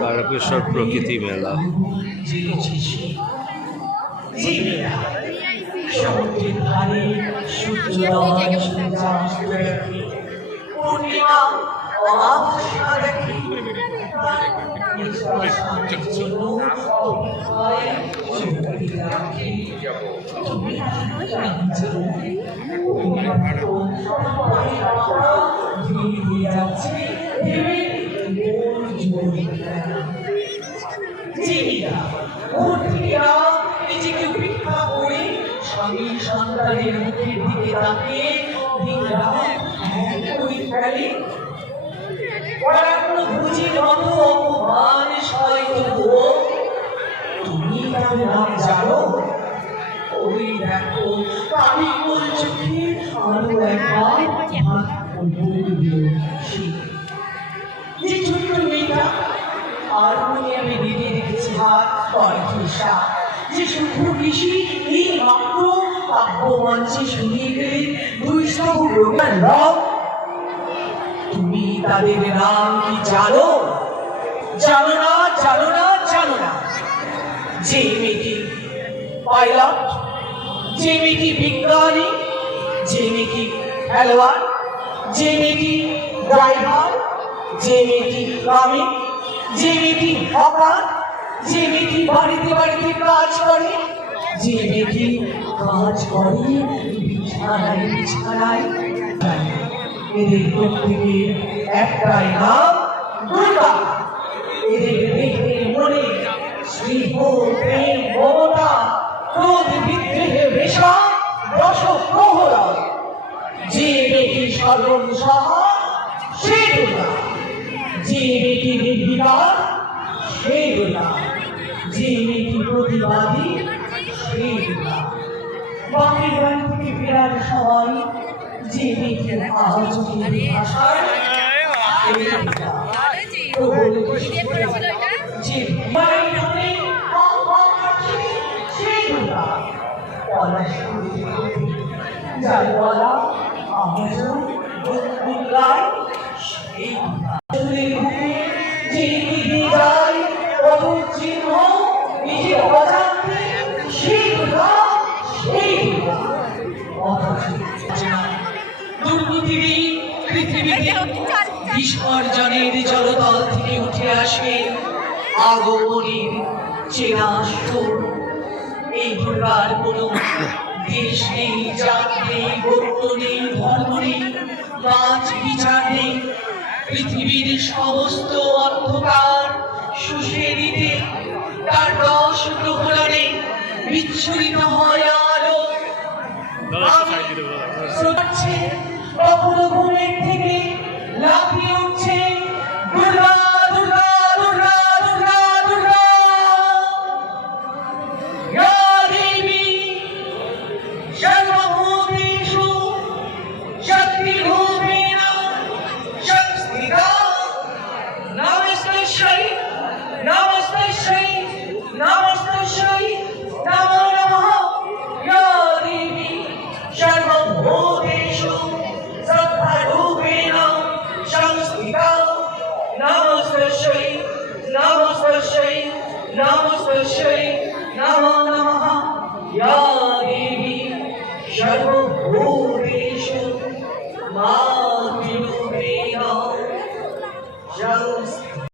তারকেশ্বর প্রকৃতি মেলা। নিজেকে উপেক্ষা করে স্বামী সন্তানের মুখের দিকে তাকিয়ে দিন রাত করে ফেলে। পরাক্রম ভুজির মতো অপমান সয় তবুও তুমি তার নাম জানো? ওই দেখো কালি কোল চোখে আরো একবার যে ছোট্ট মেয়েটা হারমোনিয়ামে বেঁধে রেখেছে হাত কণ্ঠসা, যে শুধু ঋষি এই মাত্র কাব্যমঞ্চে শুনিয়ে গেলে দুই সব রোগ। তুমি তাদের নাম কি জানো? জানো না, জানো না, জানো না। যে মেয়েটি পাইলট, যে মেয়েটি বিজ্ঞানী, যে মেয়েটি খেলোয়াড়, যে মেয়েটি ড্রাইভার, যে মেয়েটি শ্রমিক, যে মেয়েটি হকার, যে মেয়েটি বাড়িতে বাড়িতে কাজ করে, যে মেয়েটি কাজ করে বিছানায় বিছানায়, এদের প্রত্যেকের একটাই নাম দুর্গা। এদের দেহে মনে স্নেহ প্রেম মমতা ক্রোধ বিদ্রোহে বেশা দশ প্রহরা। যে মেয়েটি সর্বসাহা সে দুর্গা, যে মেয়েটি নির্বিকার সে দুর্গা, যে মেয়েটি প্রতিবাদী সে দুর্গা। বাকি বাড়ি থেকে ফেরার সময় যে মেয়েটি আজ ভাষায় যে যার বলা আহ্বান দুর্নীতিরই পৃথিবীতে বিসর্জনের জলতল থেকে উঠে আসে আগমনের চেনা সুর। এই দুর্গার কোনো দেশ নেই, জাত নেই, গোত্র নেই, ধর্ম নেই, বাঁচ বিচার নেই। পৃথিবীর সমস্ত অন্ধকার শুষে দিতে তার 10 প্রহরারে বিচ্ছুরিত হয় আলো। কখনো ঘুমের থেকে লাফিয়ে উঠছে দুর্গা দুর্গা দুর্গা দুর্গা দুর্গা। দেবী সর্বভূতেষু শক্তিরূপেণ সংস্থিতা। নমস্তস্যৈ নমস্তস্যৈ নমস্তস্যৈ নমো নমঃ। ইয়া দেবী সর্বভূতেষু শক্তিরূপেণ সংস্থিতা। নমস্তস্যৈ নমস্তস্যৈ নমস্তস্যৈ নমো নমঃ। ইয়া দেবী সর্বভূতেষু